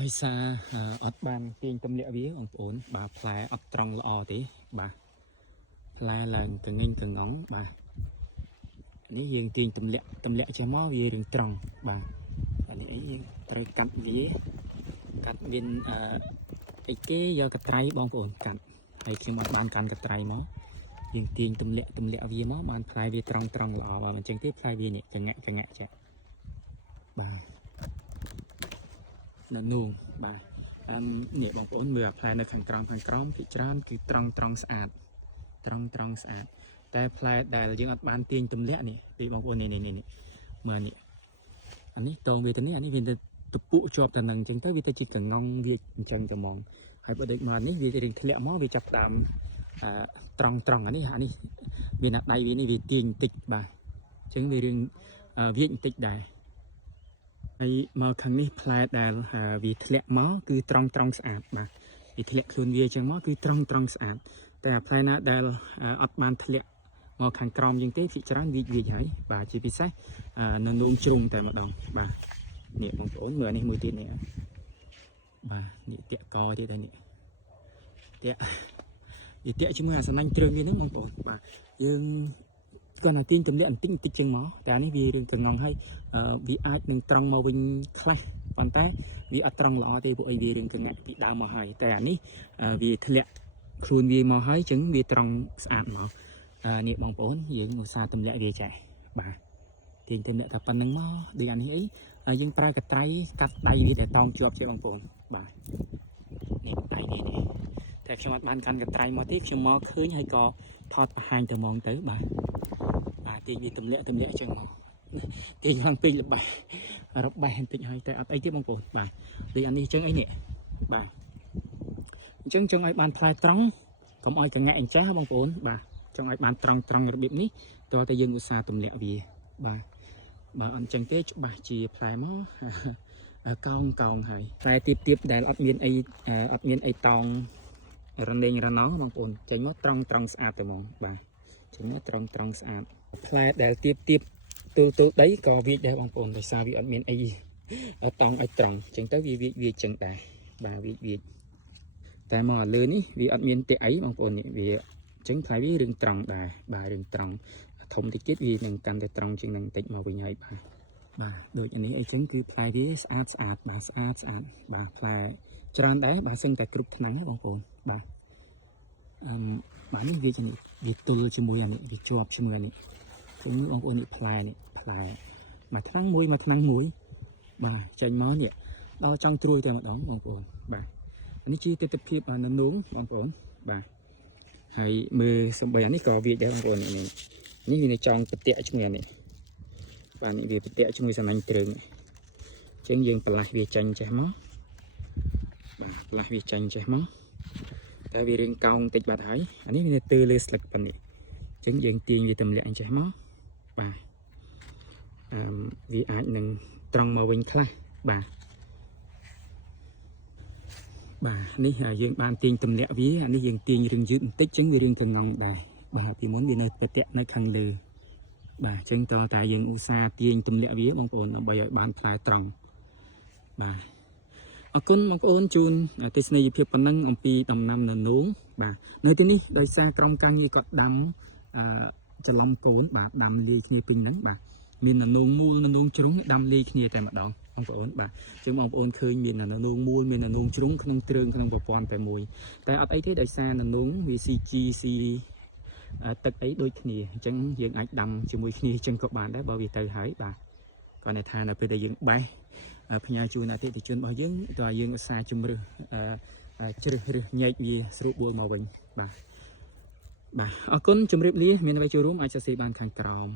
ដោយសារអត់បានទាញទម្លាក់វាបងប្អូនបាទផ្លែអត់ត្រង់ល្អទេបាទផ្លែឡើងកងែងកងងបាទនេះយើងទាញទម្លាក់ចេះមកវារឿងត្រង់បាទអានេះអីយើងត្រូវកាត់វាកាត់មានអីគេយកកត្រៃបងប្អូនកាត់ហើយខ្ញុំអត់បានកាន់កត្រៃមកយើងទាញទម្លាក់វាមកបានផ្លែវាត្រង់ល្អបាទមិនចឹងទេផ្លែវានេះកងាក់ចាបាទនៅនោះបាទនេះបងប្អូនមើលផ្លែនៅខាងក្រោមភាគច្រើនគឺត្រង់ស្អាតត្រង់ស្អាតតែផ្លែដែលយើងអត់បានទាញទម្លាក់នេះពីបងប្អូននេះមើលនេះអានេះតងវាទៅនេះអានេះវាទៅតពុជាប់តែនឹងអញ្ចឹងទៅវាទៅជាកងងវាអញ្ចឹងតែហ្មងហើយបើដូចមកនេះវារៀងធ្លាក់មកវាចាប់ដើមត្រង់អានេះវាណាដៃវានេះវាទាញបន្តិចបាទអញ្ចឹងវារឿងវាបន្តិចដែរហើយមកខាងនេះផ្លែដែលវាធ្លាក់មកគឺត្រង់ស្អាតបាទវាធ្លាក់ខ្លួនវាអញ្ចឹងមកគឺត្រង់ស្អាតតែផ្លែណាដែលអត់បានធ្លាក់មកខាងក្រោមជាងទេភាគច្រើនវាហើយបាទជាពិសេសនៅនោមជ្រុងតែម្ដងបាទនេះបងប្អូនមើលនេះមួយទៀតនេះបាទនេះតាក់កទៀតហើយនេះតាក់ជាមួយអាសណាញ់ជ្រើងវាហ្នឹងបងប្អូនបាទយើងគាត់ថាទាញទម្លាក់បន្តិចជាងមកតែនេះវារឿងកងងហើយវាអាចនឹងត្រង់មកវិញខ្លះប៉ុន្តែវាអត់ត្រង់ល្អទេពួកអីវារឿងកងាក់ពីដើមមកហើយតែអានេះវាធ្លាក់ខ្លួនវាមកហើយចឹងវាត្រង់ស្អាតមកនេះបងប្អូនយើងឧស្សាហ៍ទម្លាក់វាចេះបាទទាញទម្លាក់តែប៉ុណ្្នឹងមកដូចអានេះអីយើងប្រើកត្រៃកាត់ដៃវាតែតោងជាប់ជាបងប្អូនបាទនេះដៃនេះតែខ្ញុំអត់បានកាន់កត្រៃមកទេខ្ញុំមកឃើញហើយក៏ថតបង្ហាញទៅហ្មងទៅបាទទាញវាទម្លាក់អញ្ចឹងមកទាញឡើងពេករបេះបន្តិចហើយតែអត់អីទេបងប្អូនបាទដូចអានេះអញ្ចឹងអីនេះបាទអញ្ចឹងចង់ឲ្យបានផ្លែត្រង់កុំឲ្យកងាក់អញ្ចាស់បងប្អូនបាទចង់ឲ្យបានត្រង់របៀបនេះតើតែយើងឧស្សាហ៍ទម្លាក់វាបាទបើអញ្ចឹងទេច្បាស់ជាផ្លែមកកោងហើយផ្លែទៀបដែលអត់មានអីតោងរណេងរណោបងប្អូនចេញមកត្រង់ស្អាតតែហ្មងបាទចេញមកត្រង់ស្អាតផ្លែដែលទៀបទល់ដីក៏វាដែរបងប្អូនដោយសារវាអត់មានអីតង់ឲ្យត្រង់អញ្ចឹងទៅវាចឹងដែរបាទវាតែមកលើនេះវាអត់មានទេអីបងប្អូននេះវាអញ្ចឹងផ្លែវារឿងត្រង់ដែរបាទរឿងត្រង់ធំតិចទៀតវានឹងកាន់តែត្រង់ជាងនឹងបន្តិចមកវិញហើយបាទដូចអានេះអីចឹងគឺផ្លែវាស្អាតបាទស្អាតបាទផ្លែច្រើនដែរបាទសឹងតែគ្រប់ថ្នាំងហ្នឹងបងប្អូនបាទបាទនេះវាទល់ជាមួយអានេះវាជាប់ជាមួយអានេះជុំបងប្អូននេះផ្លែមួយថ្នាំងមួយបាទចេញមកនេះដល់ចង់ត្រួយតែម្ដងបងប្អូនបាទនេះជាទស្សនវិជ្ជានៅនោះបងប្អូនបាទហើយមើលសំបីអានេះក៏វាដែរបងប្អូននេះវានៅចង់ប្រទាក់ជាមួយអានេះបាទនេះវាប្រទាក់ជាមួយសំណាញ់ទ្រើងអញ្ចឹងយើងប្រឡាស់វាចាញ់ចេះមកបាទប្រឡាស់វាចាញ់ចេះមកតែវារៀងកោងតិចបាត់ហើយអានេះវានៅទើលើស្លឹកប៉ុណ្នេះអញ្ចឹងយើងទាញវាទម្លាក់អញ្ចេះមកបាទវាអាចនឹងត្រង់មកវិញខ្លះបាទនេះយើងបានទាញទម្លាក់វាអានេះយើងទាញរឿងយឺតបន្តិចអញ្ចឹងវារៀងកងងដែរបាទពីមុនវានៅប្រទាក់នៅខាងលើបាទអញ្ចឹងតើតែយើងឧស្សាហ៍ទាញទម្លាក់វាបងប្អូនដើម្បីឲ្យបានផ្លែត្រង់បាទអរគុណបងប្អូនជូនទស្សនីយភាពប៉ុណ្ណឹងអំពីដំណាំនៅនោះបាទនៅទីនេះដោយសារក្រុមការងារគាត់ដាំច្រឡំពូនបាទដាំលាយគ្នាពេញហ្នឹងបាទមាននៅនោះមូលនៅនោះជ្រុងដាំលាយគ្នាតែម្ដងបងប្អូនបាទចឹងបងប្អូនឃើញមាននៅនោះមូលមាននៅនោះជ្រុងក្នុងទ្រើងក្នុងប្រព័ន្ធតែមួយតែអត់អីទេដោយសារនៅនោះវា CG ទឹកអីដូចគ្នាអញ្ចឹងយើងអាចដាំជាមួយគ្នាអញ្ចឹងក៏បានដែរបើវាទៅហើយបាទគាត់ថានៅពេលដែលយើងបេះផ្ញើជូនអតិថិជនរបស់យើងតើយើងឧស្សាហ៍ជំរឹះជ្រើសរើសញែកវាស្រួលបួលមកវិញបាទអរគុណជម្រាបលាមានអ្វីចូលរួមអាចសរសេរបានខាងក្រោម